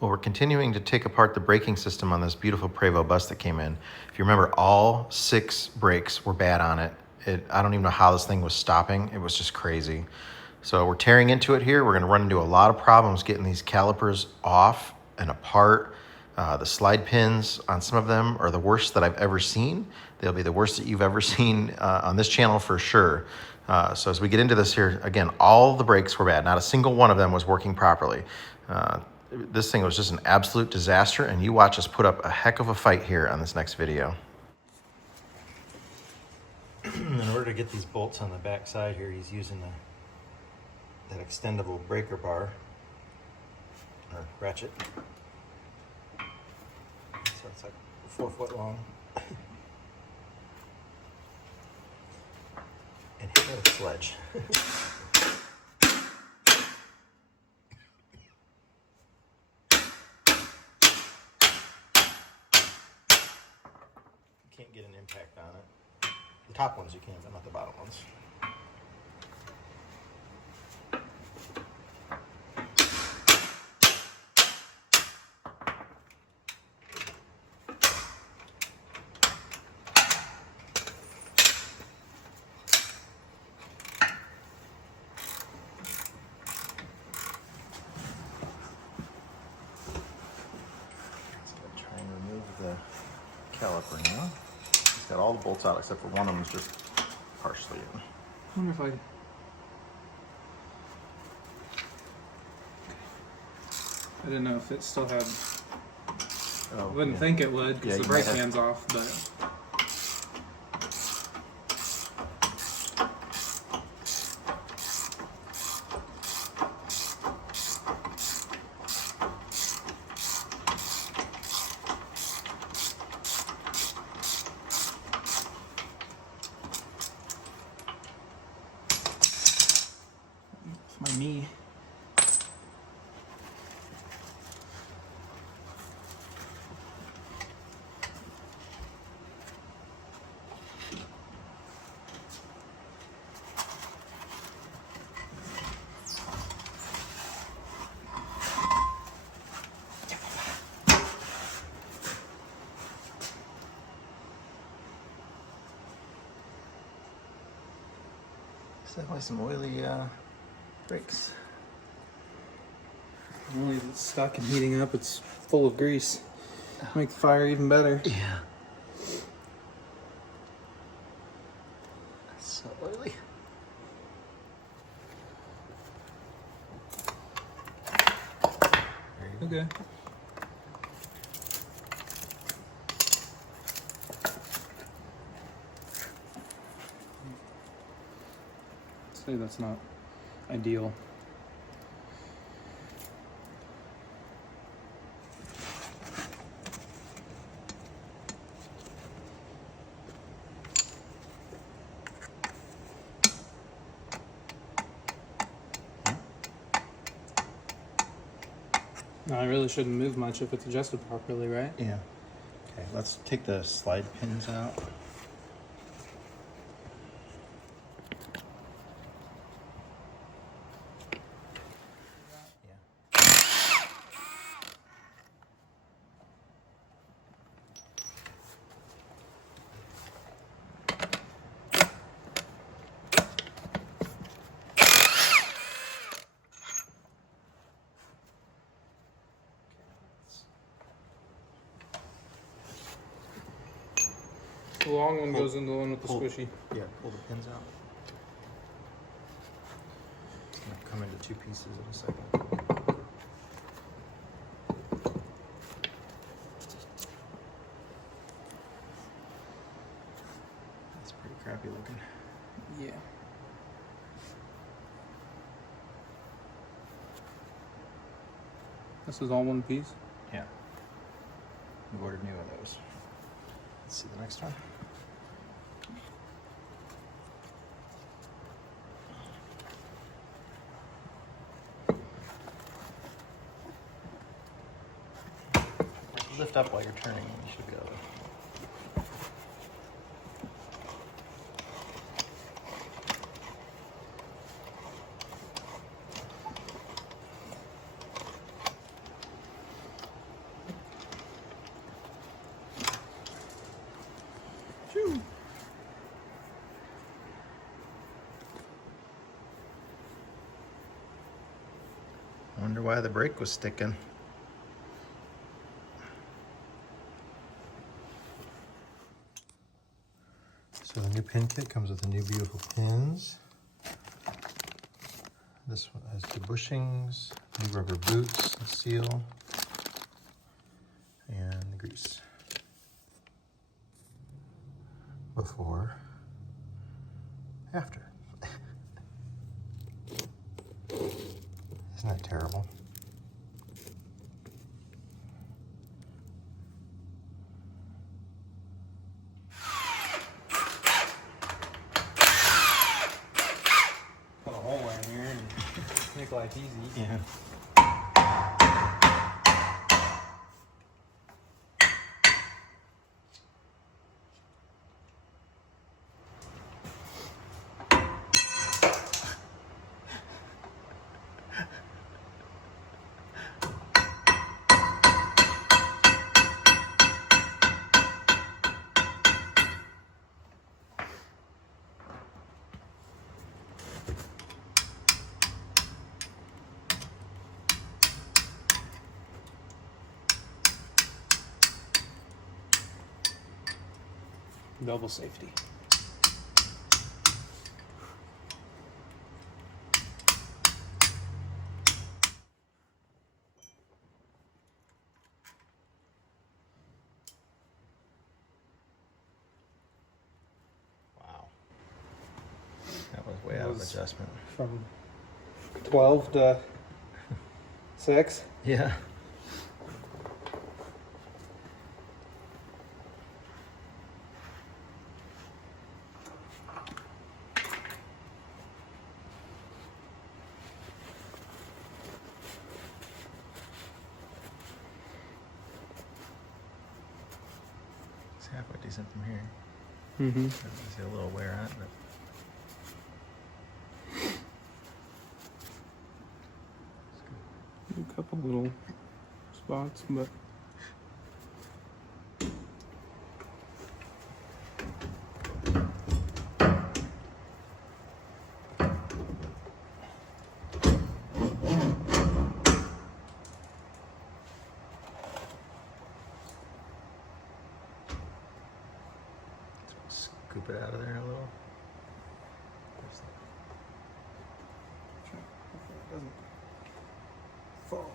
Well, we're continuing to take apart the braking system on this beautiful Prevost bus that came in. If you remember, all 6 brakes were bad on it. I don't even know how this thing was stopping. It was just crazy. So we're tearing into it here. We're going to run into a lot of problems getting these calipers off and apart. The slide pins on some of them are the worst that I've ever seen. They'll be the worst that you've ever seen on this channel for sure. So as we get into this here, again, all the brakes were bad. Not a single one of them was working properly. This thing was just an absolute disaster, and you watch us put up a heck of a fight here on this next video. In order to get these bolts on the back side here, he's using that extendable breaker bar, or ratchet. So it's like 4 foot long. And hit with a sledge. Can't get an impact on it. The top ones you can, but not the bottom ones. Let's try and remove the caliper now. It's got all the bolts out except for one of them is just partially in. I wonder if I didn't know if it still had. Oh, I wouldn't think it would because the brake hand's off, but. My knee. It's definitely some oily brakes. Only if it's stuck and heating up, it's full of grease. Make the fire even better. Yeah. That's so oily. There you go. Okay. Say that's not ideal. No, I really shouldn't move much if it's adjusted properly, right? Yeah. Okay, let's take the slide pins out. The long one goes in the one with the pull, squishy. Yeah, pull the pins out. It's going to come into 2 pieces in a second. That's pretty crappy looking. Yeah. This is all one piece? Yeah. We ordered new of those. Let's see the next one. Lift up while you're turning, you should go. why the brake was sticking. So the new pin kit comes with the new beautiful pins. This one has the bushings, new rubber boots, the seal, and the grease. Before, after. Isn't that terrible? Put a hole in here and make life easy. Yeah. Double safety. Wow. That was way out of adjustment. From 12 to 6. Yeah. It's halfway decent from here. Mm-hmm. I see a little wear on it, but A couple little spots, but scoop it out of there a little. hopefully it doesn't fall.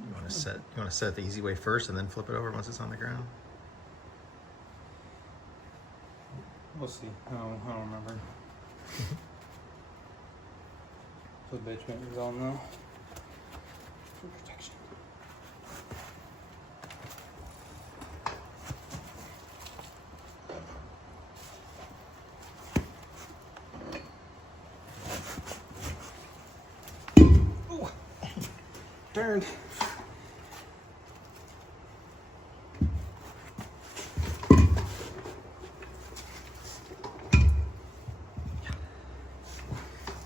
You want to set it the easy way first and then flip it over once it's on the ground? We'll see. I don't remember. Put bitch makers on though. For protection. Ooh. Turned.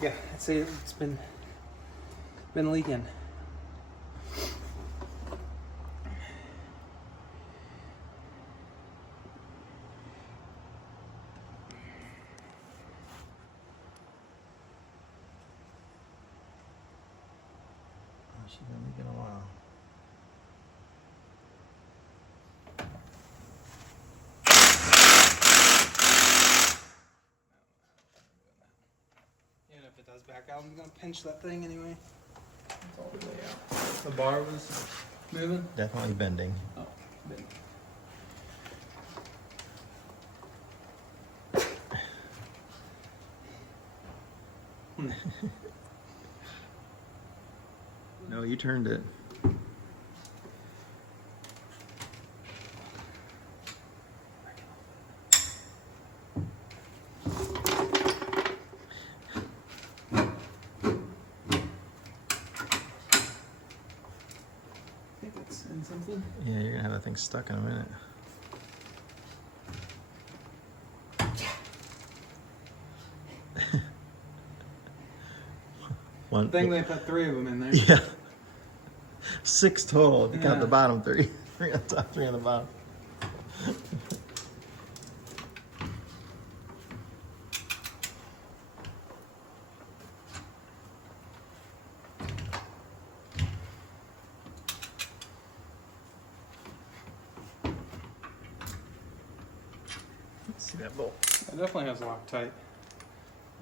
Yeah, I'd say it's been leaking. She's gonna leak in a while. And if it does back out, I'm gonna pinch that thing anyway. It's all the way out. The bar was moving. Definitely bending. Oh, big. No, you turned it. I think it's in something. Yeah, you're gonna have that thing stuck in a minute. One I think they put 3 of them in there. Yeah. 6 total if you count Yeah. the bottom 3. 3 on top, 3 on the bottom. Let's see that bolt. It definitely has Loctite.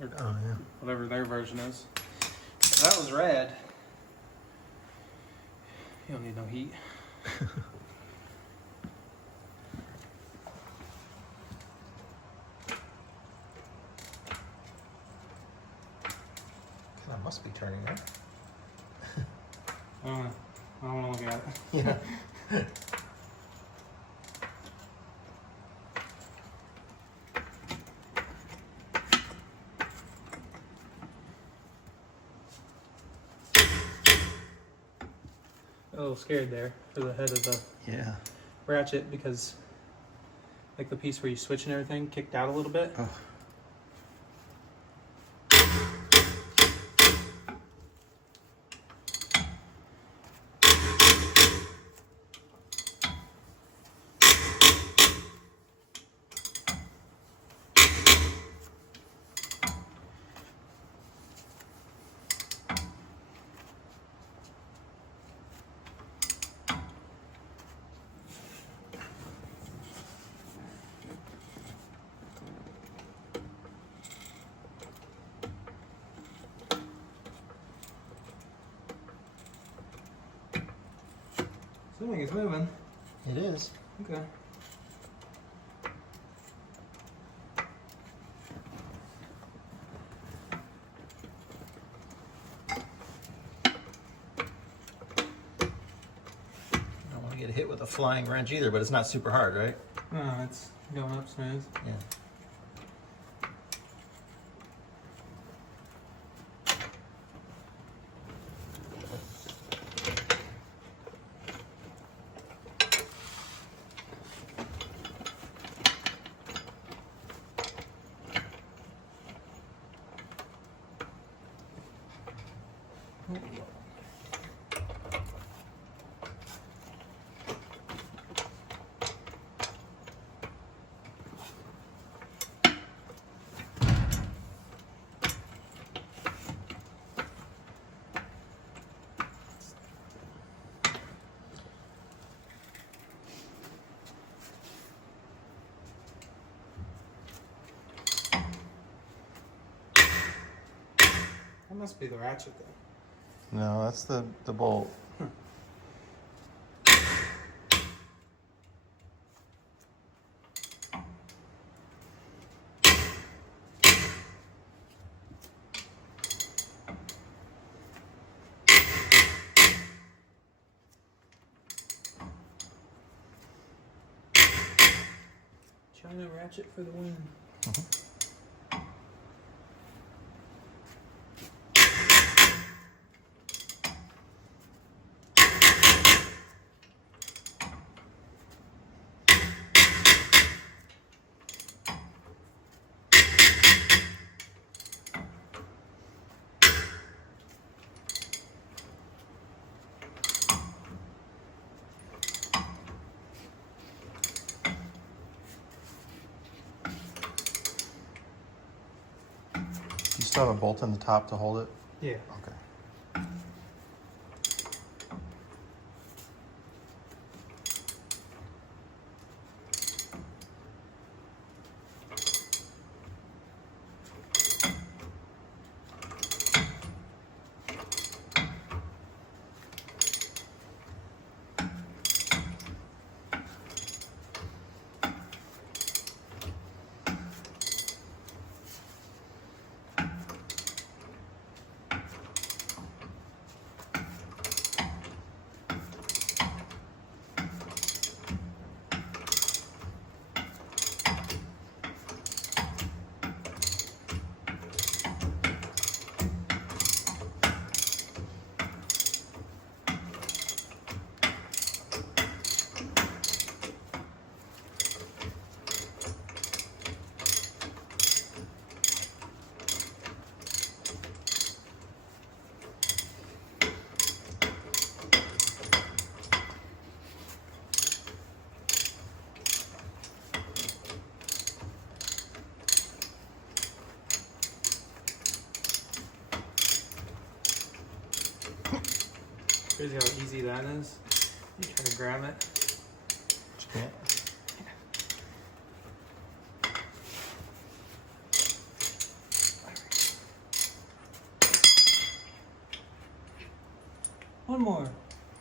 Or Oh yeah. whatever their version is. If that was red, you don't need no heat. That must be turning right. I don't want to look at it. Yeah. A little scared there for the head of the Yeah. ratchet because like the piece where you switch and everything kicked out a little bit. Oh. Assuming it's moving. It is. Okay. I don't want to get hit with a flying wrench either, but it's not super hard, right? No, it's going up smooth. Yeah. That must be the ratchet though. No, that's the bolt. China ratchet for the win. You still have a bolt in the top to hold it? Yeah. Okay. Crazy how easy that is. You try to grab it. But you can't. more.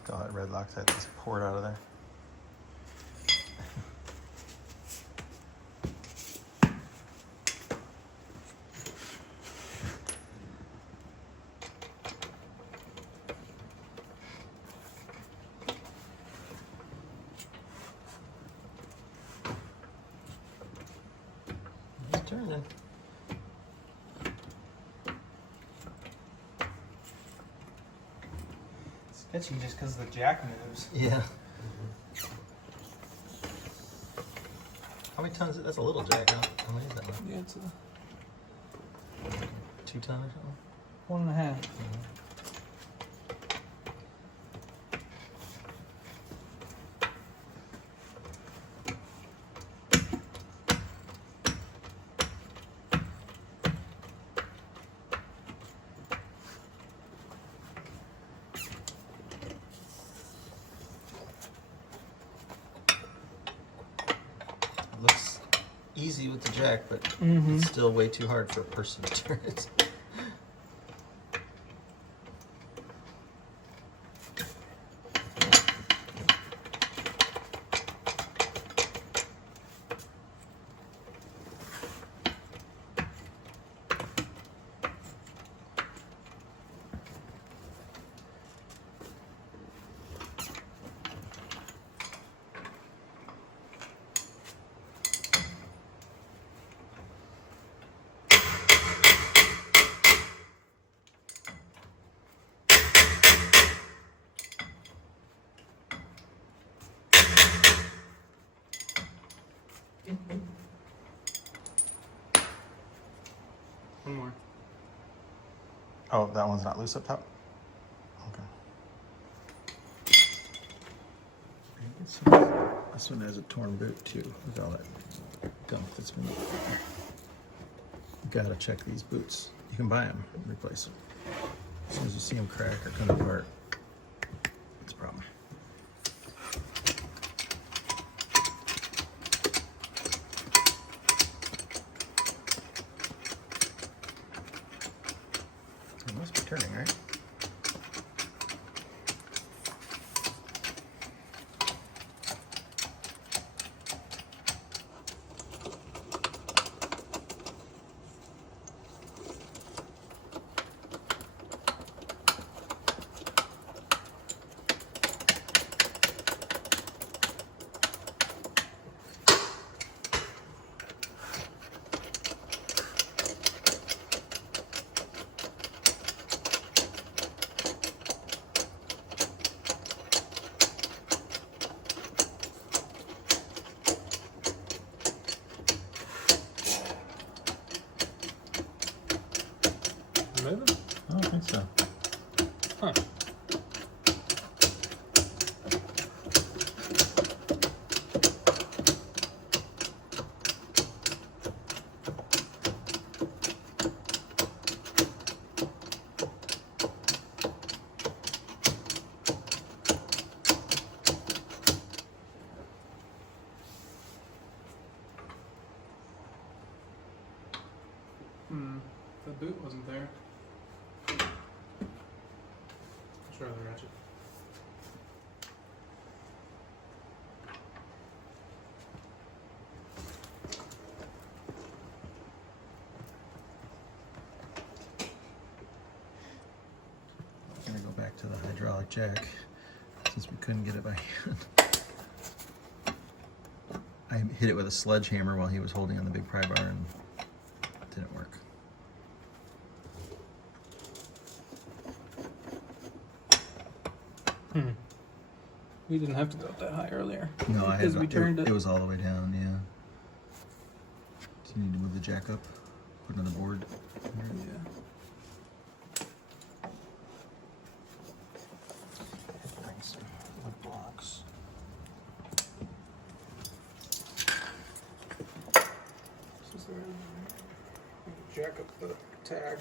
Got all that red Loctite just poured out of there. He's turning. Sketchy just because the jack moves. Yeah. How many tons? That's a little jack, huh? How many is that one? Yeah, it's a 2 ton or something? 1.5. Looks easy with the jack, but it's still way too hard for a person to turn it. One more. Oh, that one's not loose up top? Okay. This one has a torn boot too, with all that gunk that's been. You gotta check these boots. You can buy them and replace them. As soon as you see them crack or come apart, it's a problem. It must be turning, right? Moving? I don't think so. Huh. The boot wasn't there. Try the ratchet. I'm gonna go back to the hydraulic jack since we couldn't get it by hand. I hit it with a sledgehammer while he was holding on the big pry bar and it didn't work. We didn't have to go up that high earlier. No, I because had we turned it. It was all the way down, yeah. Do you need to move the jack up? Put another board? Yeah. Bring some wood blocks. Jack up the tag.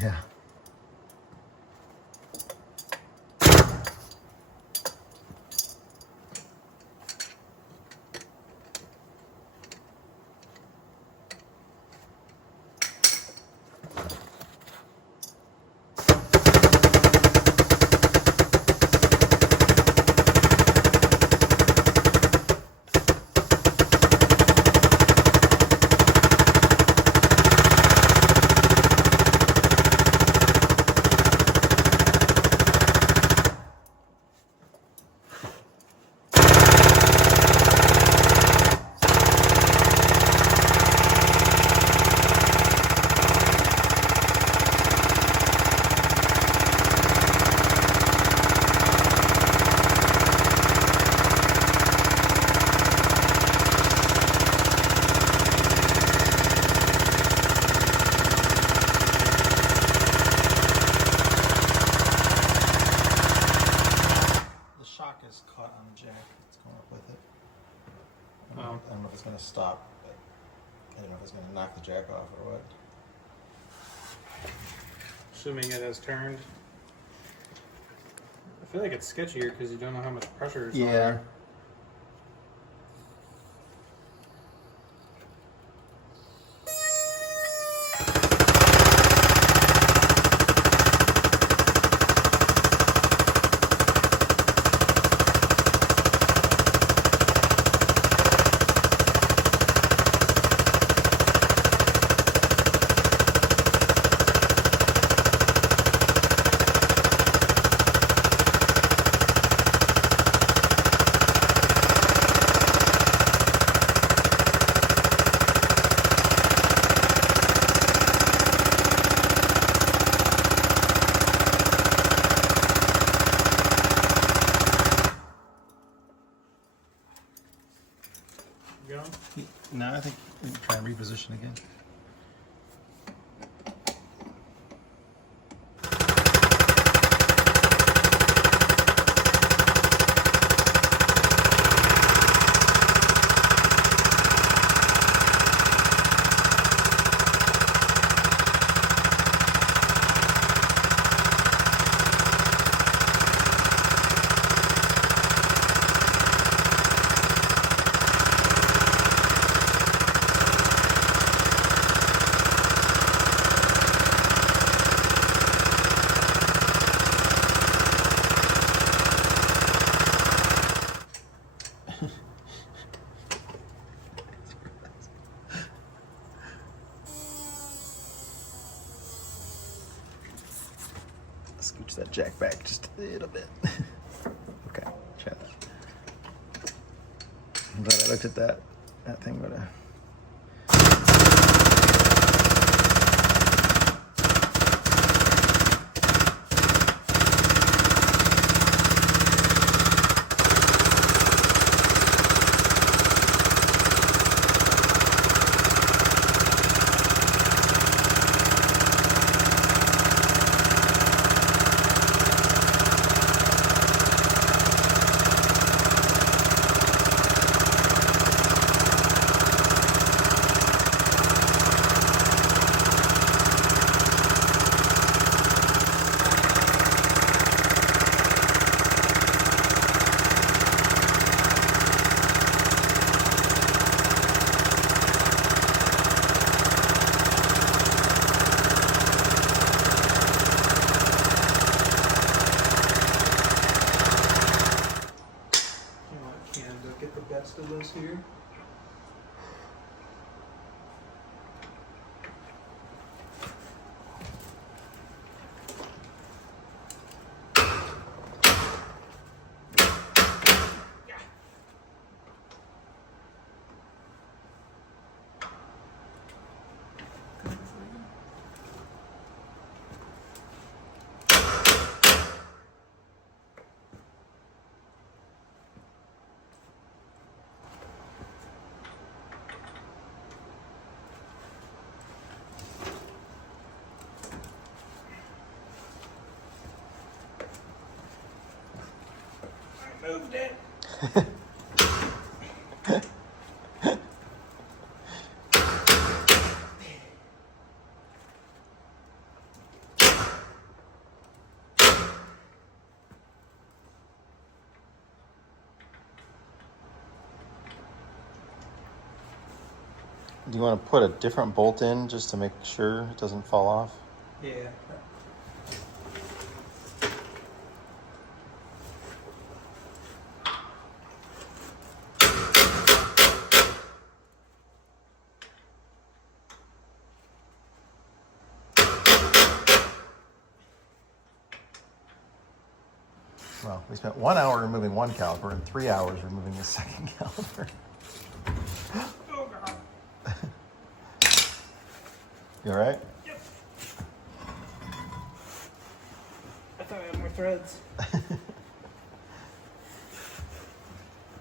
Yeah. I don't know if it's gonna stop, but I don't know if it's gonna knock the jack off or what. Assuming it has turned. I feel like it's sketchier because you don't know how much pressure is on there. Going? No, I think we can try and reposition again. Scooch that jack back just a little bit. Okay, try that. I'm glad I looked at that. That thing would have. Get the best of this here. Moved it. Do you want to put a different bolt in just to make sure it doesn't fall off? Yeah. Well, we spent 1 hour removing one caliper and 3 hours removing the second caliper. Oh God. You all right? Yep. I thought I had more threads.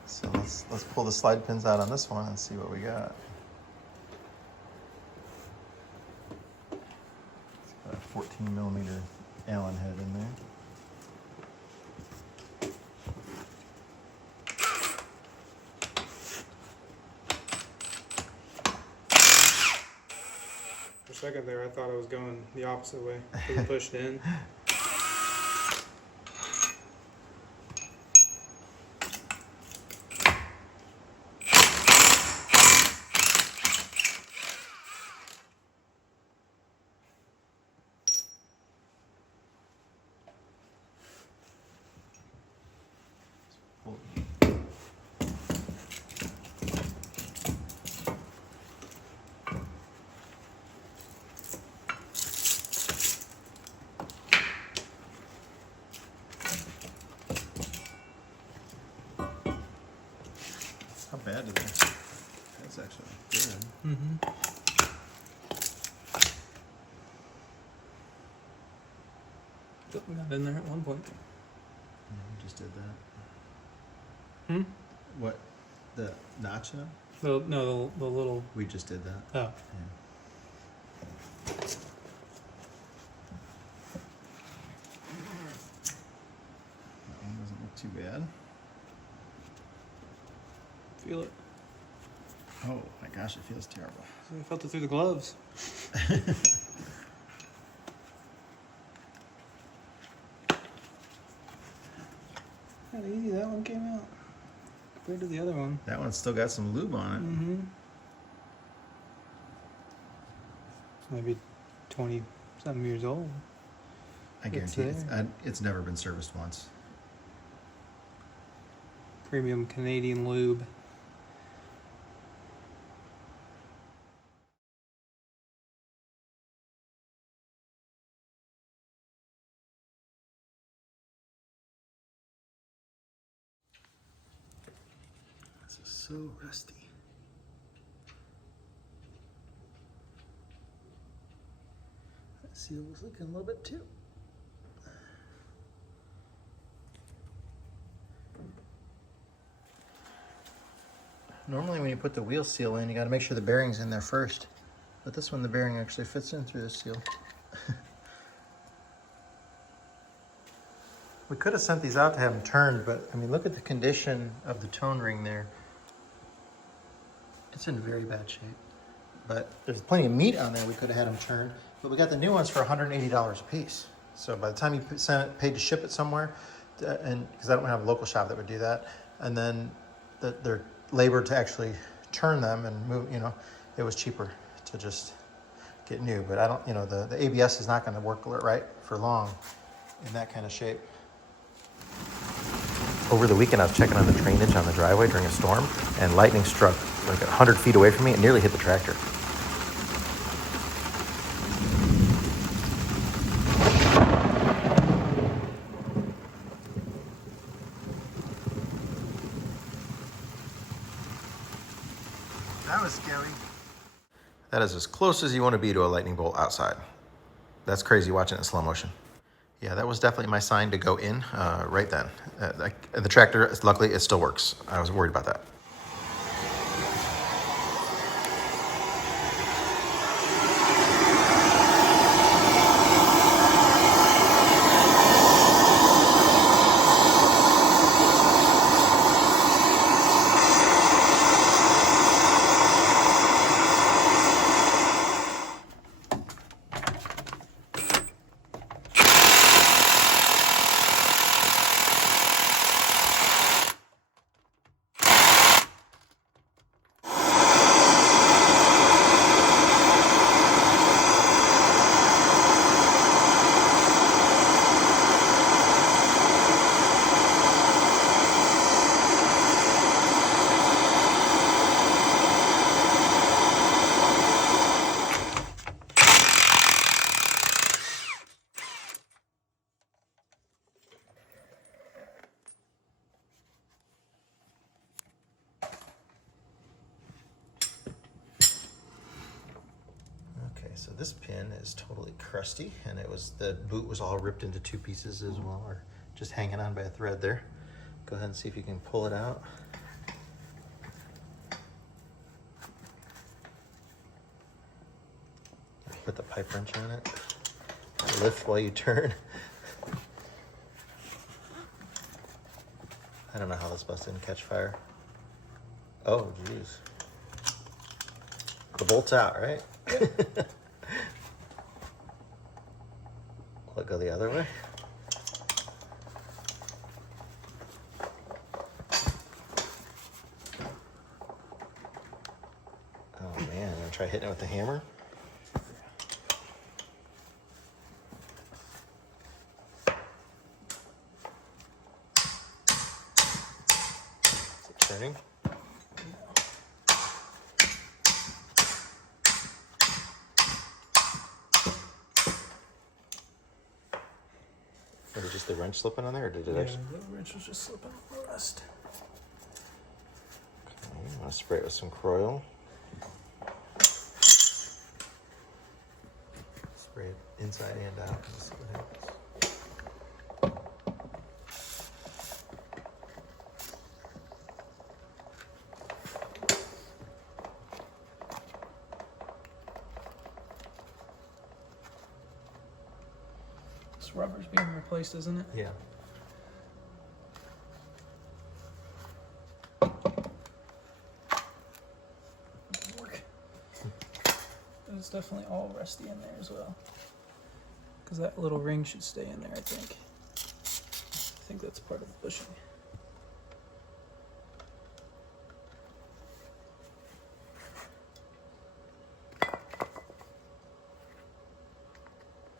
So let's pull the slide pins out on this one and see what we got. It's got a 14 millimeter Allen head in there. second there, I thought I was going the opposite way. Being pushed in. How bad is that? That's actually good. Mm-hmm. Got in there at one point. Yeah, we just did that. Hmm? What? The notch up? No, the little. We just did that. Oh. Yeah. That one doesn't look too bad. Feel it. Oh my gosh, it feels terrible. I felt it through the gloves. How easy that one came out compared to the other one. That one's still got some lube on it. Mm-hmm. Maybe 20-something years old. I guarantee it's never been serviced once. Premium Canadian lube. This is so rusty. That seal was looking a little bit too. Normally when you put the wheel seal in, you got to make sure the bearing's in there first. But this one, the bearing actually fits in through the seal. We could have sent these out to have them turned, but I mean, look at the condition of the tone ring there. It's in very bad shape. But there's plenty of meat on there. We could have had them turned. But we got the new ones for $180 a piece. So by the time you paid to ship it somewhere, and because I don't have a local shop that would do that, and then they're labor to actually turn them and move, you know, it was cheaper to just get new. But I don't, you know, the ABS is not going to work right for long in that kind of shape. Over the weekend, I was checking on the drainage on the driveway during a storm, and lightning struck like 100 feet away from me and nearly hit the tractor. That was scary. That is as close as you want to be to a lightning bolt outside. That's crazy watching it in slow motion. Yeah, that was definitely my sign to go in right then. The tractor, luckily, it still works. I was worried about that. So this pin is totally crusty, and the boot was all ripped into two pieces as well, or just hanging on by a thread there. Go ahead and see if you can pull it out. Put the pipe wrench on it. Lift while you turn. I don't know how this bus didn't catch fire. Oh, geez. The bolt's out, right? go the other way. Oh man, I'm gonna try hitting it with the hammer. Is it turning? Was it just the wrench slipping on there, or did it actually? The wrench was just slipping on the rest. Okay, I'm gonna spray it with some Croil. Spray it inside and out. Just see what happens. This rubber's being replaced, isn't it? Yeah. Work. It's definitely all rusty in there as well. Because that little ring should stay in there, I think. I think that's part of the bushing.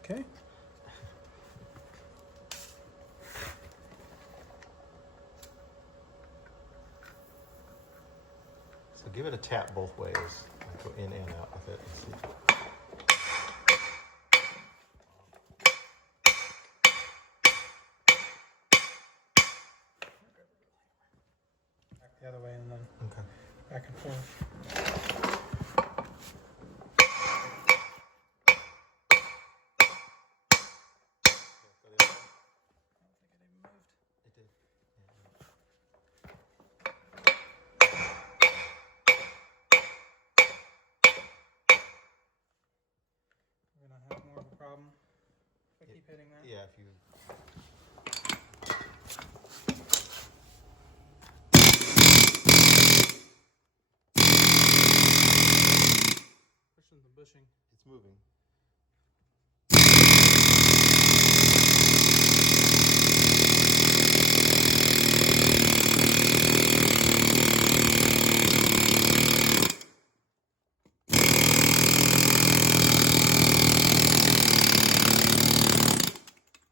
Okay. So give it a tap both ways. Like go in and out with it and see. Back the other way and then Okay. back and forth. It did. We're gonna have more of a problem if I keep hitting that. Yeah, if you. Pushing the bushing. It's moving.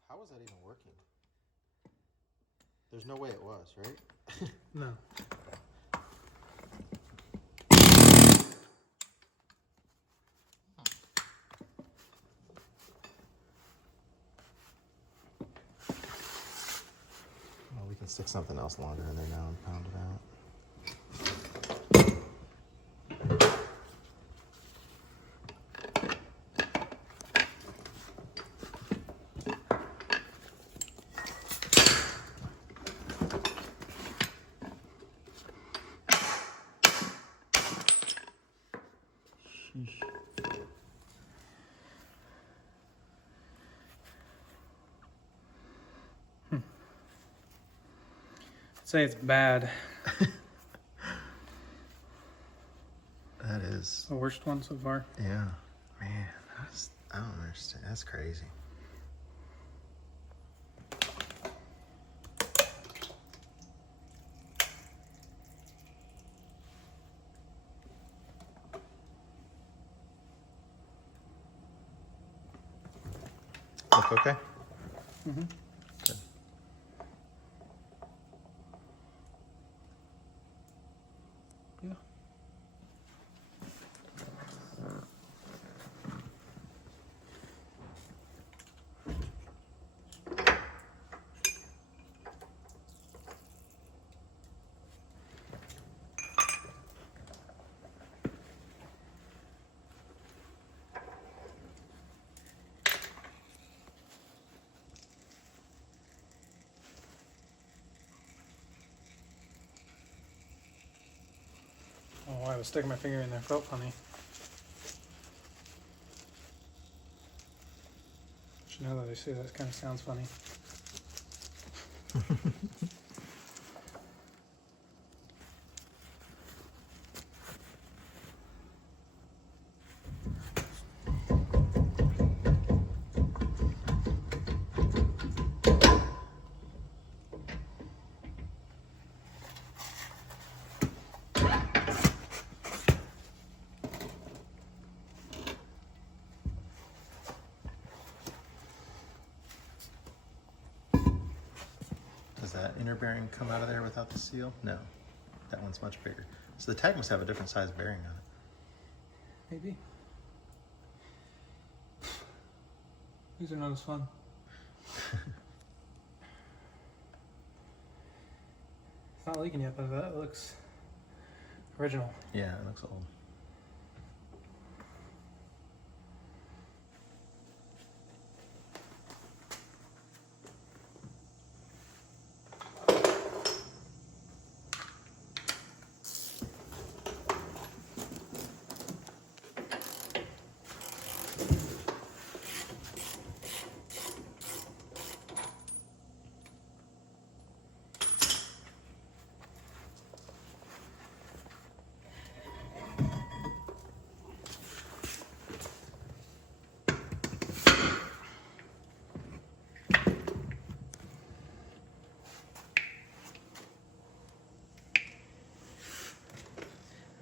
How was that even working? There's no way it was, right? No. Well, we can stick something else longer in there now and pound it out. I'd say it's bad. That is. The worst one so far. Yeah. Man, I don't understand. That's crazy. Look okay? Mm-hmm. Good. Yeah. Oh, I was sticking my finger in there. Felt funny. You know that I say that kind of sounds funny. inner bearing come out of there without the seal? No, that one's much bigger. So the tag must have a different size bearing on it. Maybe. These are not as fun. It's not leaking yet, but that looks original. Yeah, it looks old.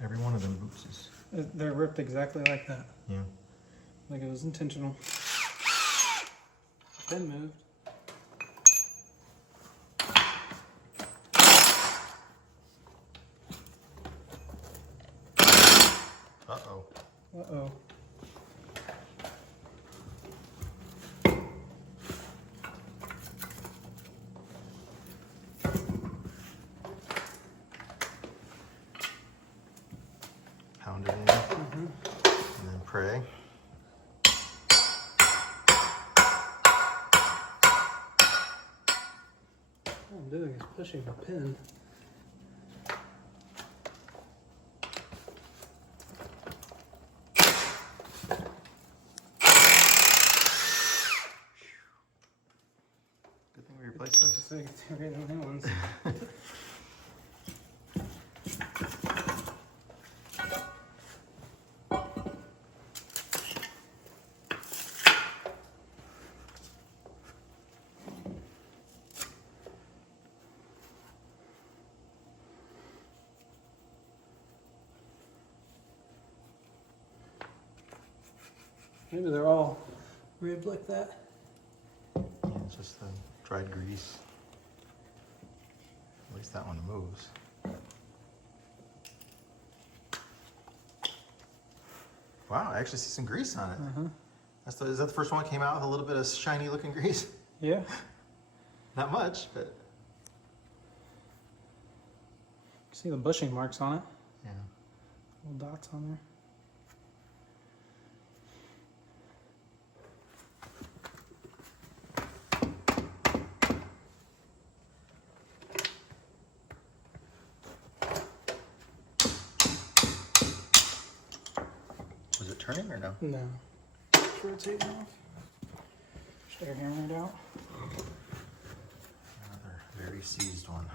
Every one of them boots is. They're ripped exactly like that. Yeah. Like it was intentional. Pin moved. Uh-oh. Uh-oh. Pound it in, and then pray. All I'm doing is pushing the pin. Good thing we replaced those. That's a good thing, new ones. Maybe they're all ribbed like that. Yeah, it's just the dried grease. At least that one moves. Wow, I actually see some grease on it. Is that the first one that came out with a little bit of shiny looking grease? Yeah. Not much, but. See the bushing marks on it? Yeah. Little dots on there. Was it turning or no? No. Rotating off. Just air hammer it out. Another very seized one.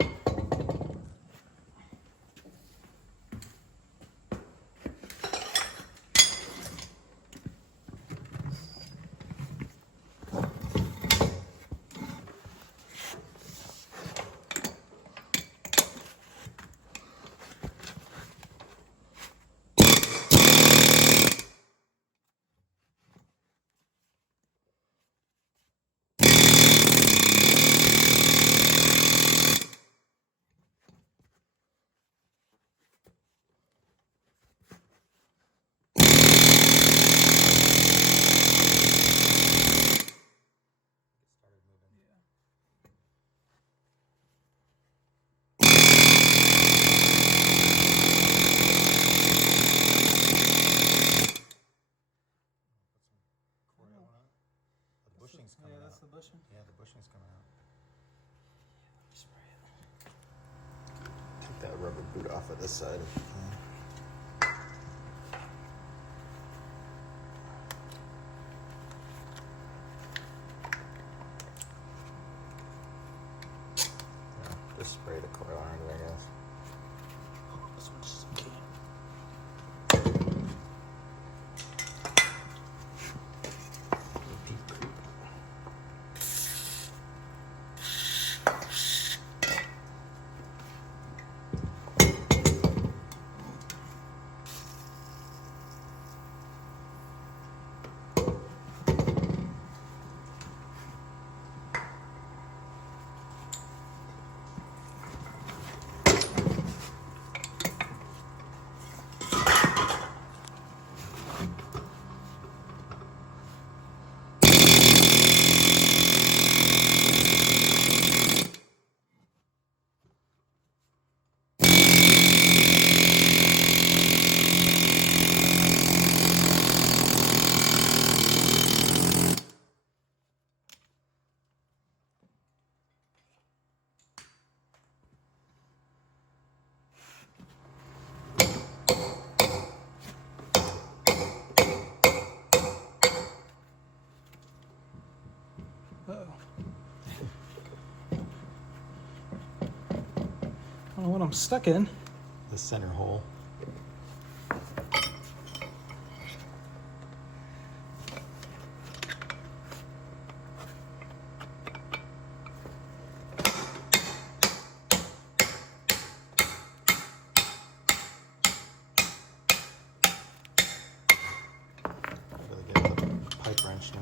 Bushing's coming Yeah, that's out. the bushing. Yeah, the bushing's coming out. Spray it. Take that rubber boot off of this side if you can. Yeah, just spray the coil iron, I guess. As much as you can. Deep creep. I'm stuck in. The center hole. Gotta get the pipe wrench now.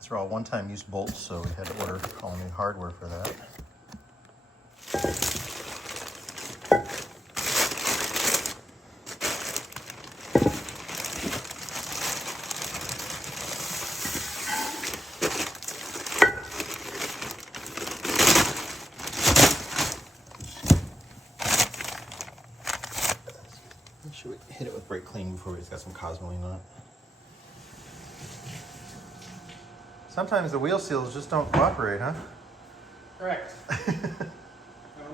These are all one-time use bolts, so we had to order all new hardware for that. Make sure we hit it with brake clean before it's got some cosmoline on it. Sometimes the wheel seals just don't cooperate, huh? Correct. No,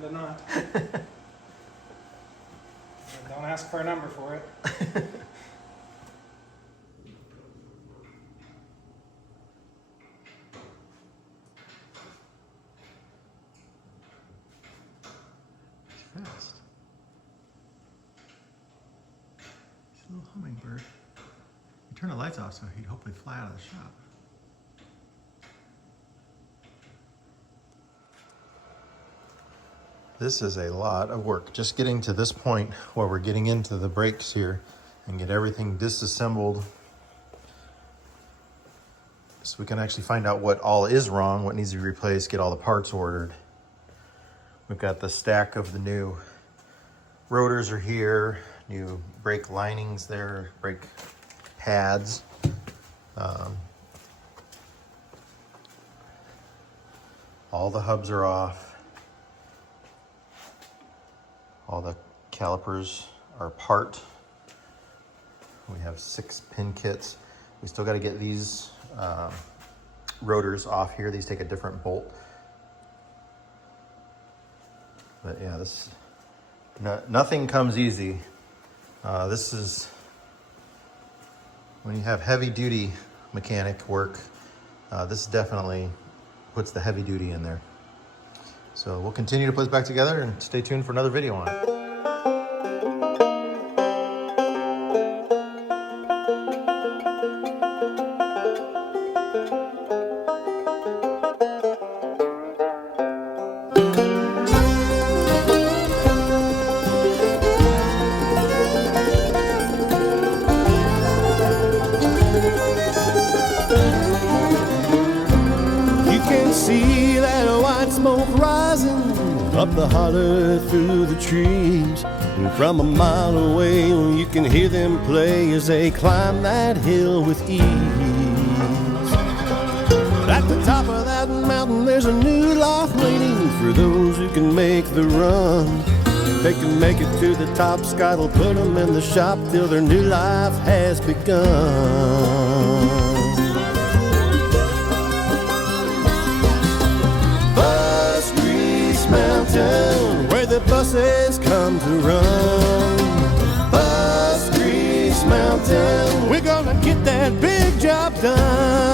they're not. Don't ask for a number for it. It's fast. He's a little hummingbird. You turn the lights off so he'd hopefully fly out of the shop. This is a lot of work, just getting to this point where we're getting into the brakes here and get everything disassembled so we can actually find out what all is wrong, what needs to be replaced, get all the parts ordered. We've got the stack of the new rotors are here, new brake linings there, brake pads. All the hubs are off. All the calipers are apart. We have 6 pin kits. We still got to get these rotors off here. These take a different bolt. But yeah, this nothing comes easy. This is when you have heavy duty mechanic work. This definitely puts the heavy duty in there. So we'll continue to put this back together and stay tuned for another video on it. You can see that white smoke rising up the holler through the trees, and from a mile away you can hear them play as they climb that hill with ease. But at the top of that mountain there's a new life waiting for those who can make the run. If they can make it to the top, Scott will put them in the shop till their new life has begun. Mountain, where the buses come to run. Bus Grease Mountain, we're gonna get that big job done.